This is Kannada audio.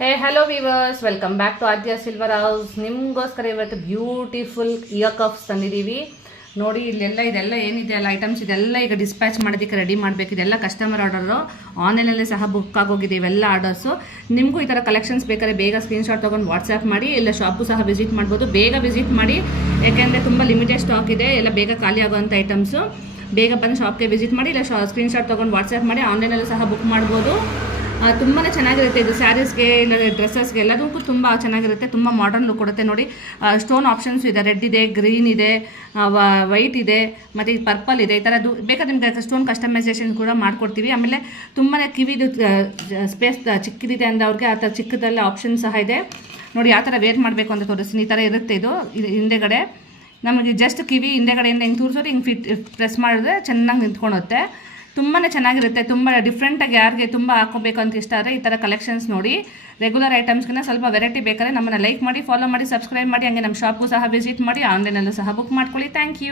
Hey hello viewers, welcome back to Aadya silver house. ನಿಮಗೋಸ್ಕರ ಇವತ್ತು ಬ್ಯೂಟಿಫುಲ್ ಇಯರ್ ಕಫ್ಸ್ ತಂದಿದ್ದೀವಿ. ನೋಡಿ ಇದೆಲ್ಲ ಏನಿದೆ ಅಲ್ಲ ಐಟಮ್ಸ್, ಇದೆಲ್ಲ ಈಗ ಡಿಸ್ಪ್ಯಾಚ್ ಮಾಡೋದಕ್ಕೆ ರೆಡಿ ಮಾಡಬೇಕು. ಇದೆಲ್ಲ ಕಸ್ಟಮರ್ ಆರ್ಡರು, ಆನ್ಲೈನಲ್ಲೇ ಸಹ ಬುಕ್ ಆಗೋಗಿದೆ ಇವೆಲ್ಲ ಆರ್ಡರ್ಸು. ನಿಮಗೂ ಈ ಥರ ಕಲೆಕ್ಷನ್ಸ್ ಬೇಕಾದ್ರೆ ಬೇಗ ಸ್ಕ್ರೀನ್ಶಾಟ್ ತೊಗೊಂಡು ವಾಟ್ಸ್ಆ್ಯಪ್ ಮಾಡಿ, ಇಲ್ಲ ಶಾಪು ಸಹ ವಿಸಿಟ್ ಮಾಡ್ಬೋದು. ಬೇಗ ವಿಸಿಟ್ ಮಾಡಿ, ಯಾಕೆಂದರೆ ತುಂಬ ಲಿಮಿಟೆಡ್ ಸ್ಟಾಕ್ ಇದೆ, ಎಲ್ಲ ಬೇಗ ಖಾಲಿ ಆಗೋವಂಥ ಐಟಮ್ಸು. ಬೇಗ ಬಂದು ಶಾಪ್ಗೆ ವಿಸಿಟ್ ಮಾಡಿ, ಇಲ್ಲ ಸ್ಕ್ರೀನ್ಶಾಟ್ ತೊಗೊಂಡು ವಾಟ್ಸ್ಆ್ಯಪ್ ಮಾಡಿ, ಆನ್ಲೈನಲ್ಲೂ ಸಹ ಬುಕ್ ಮಾಡ್ಬೋದು. ತುಂಬಾ ಚೆನ್ನಾಗಿರುತ್ತೆ ಇದು. ಸ್ಯಾರೀಸ್ಗೆ ಇಲ್ಲ ಡ್ರೆಸ್ಸಸ್ಗೆ ಎಲ್ಲದಕ್ಕೂ ತುಂಬ ಚೆನ್ನಾಗಿರುತ್ತೆ. ತುಂಬ ಮಾಡರ್ನ್ ಲುಕ್ ಕೊಡುತ್ತೆ. ನೋಡಿ, ಸ್ಟೋನ್ ಆಪ್ಷನ್ಸ್ ಇದೆ, ರೆಡ್ ಇದೆ, ಗ್ರೀನ್ ಇದೆ, ವೈಟ್ ಇದೆ, ಮತ್ತು ಪರ್ಪಲ್ ಇದೆ. ಈ ಥರದ್ದು ಬೇಕಾದ್ರೆ ನಿಮ್ಗೆ ಸ್ಟೋನ್ ಕಸ್ಟಮೈಸೇಷನ್ ಕೂಡ ಮಾಡಿಕೊಡ್ತೀವಿ. ಆಮೇಲೆ ತುಂಬಾ ಕಿವಿದು ಸ್ಪೇಸ್ ಚಿಕ್ಕದಿದೆ ಅಂದವ್ರಿಗೆ ಆ ಥರ ಚಿಕ್ಕದೆಲ್ಲ ಆಪ್ಷನ್ ಸಹ ಇದೆ. ನೋಡಿ ಯಾವ ಥರ ವೇರ್ ಮಾಡಬೇಕು ಅಂತ ತೋರಿಸ್ತೀನಿ. ಈ ಥರ ಇರುತ್ತೆ ಇದು ಹಿಂದೆಗಡೆ. ನಮಗೆ ಜಸ್ಟ್ ಕಿವಿ ಹಿಂದೆಗಡೆಯಿಂದ ಹಿಂಗೆ ತೋರಿಸೋದು, ಹಿಂಗೆ ಪ್ರೆಸ್ ಮಾಡಿದ್ರೆ ಚೆನ್ನಾಗಿ ನಿಂತ್ಕೊಳುತ್ತೆ. ತುಂಬಾ ಚೆನ್ನಾಗಿರುತ್ತೆ. ತುಂಬ ಡಿಫ್ರೆಂಟಾಗಿ ಯಾರಿಗೆ ತುಂಬ ಹಾಕೋಬೇಕು ಅಂತ ಇಷ್ಟ ಆದರೆ ಈ ಥರ ಕಲೆಕ್ಷನ್ಸ್ ನೋಡಿ. ರೆಗ್ಯುಲರ್ ಐಟಮ್ಸ್ಗಿನ್ನ ಸ್ವಲ್ಪ ವೆರೈಟಿ ಬೇಕಾದ್ರೆ ನಮ್ಮನ್ನು ಲೈಕ್ ಮಾಡಿ, ಫಾಲೋ ಮಾಡಿ, ಸಬ್ಸ್ಕ್ರೈಬ್ ಮಾಡಿ. ಹಂಗೆ ನಮ್ಮ ಶಾಪ್ಗೂ ಸಹ ವಿಸಿಟ್ ಮಾಡಿ, ಆನ್ಲೈನಲ್ಲೂ ಸಹ ಬುಕ್ ಮಾಡ್ಕೊಳ್ಳಿ. Thank you.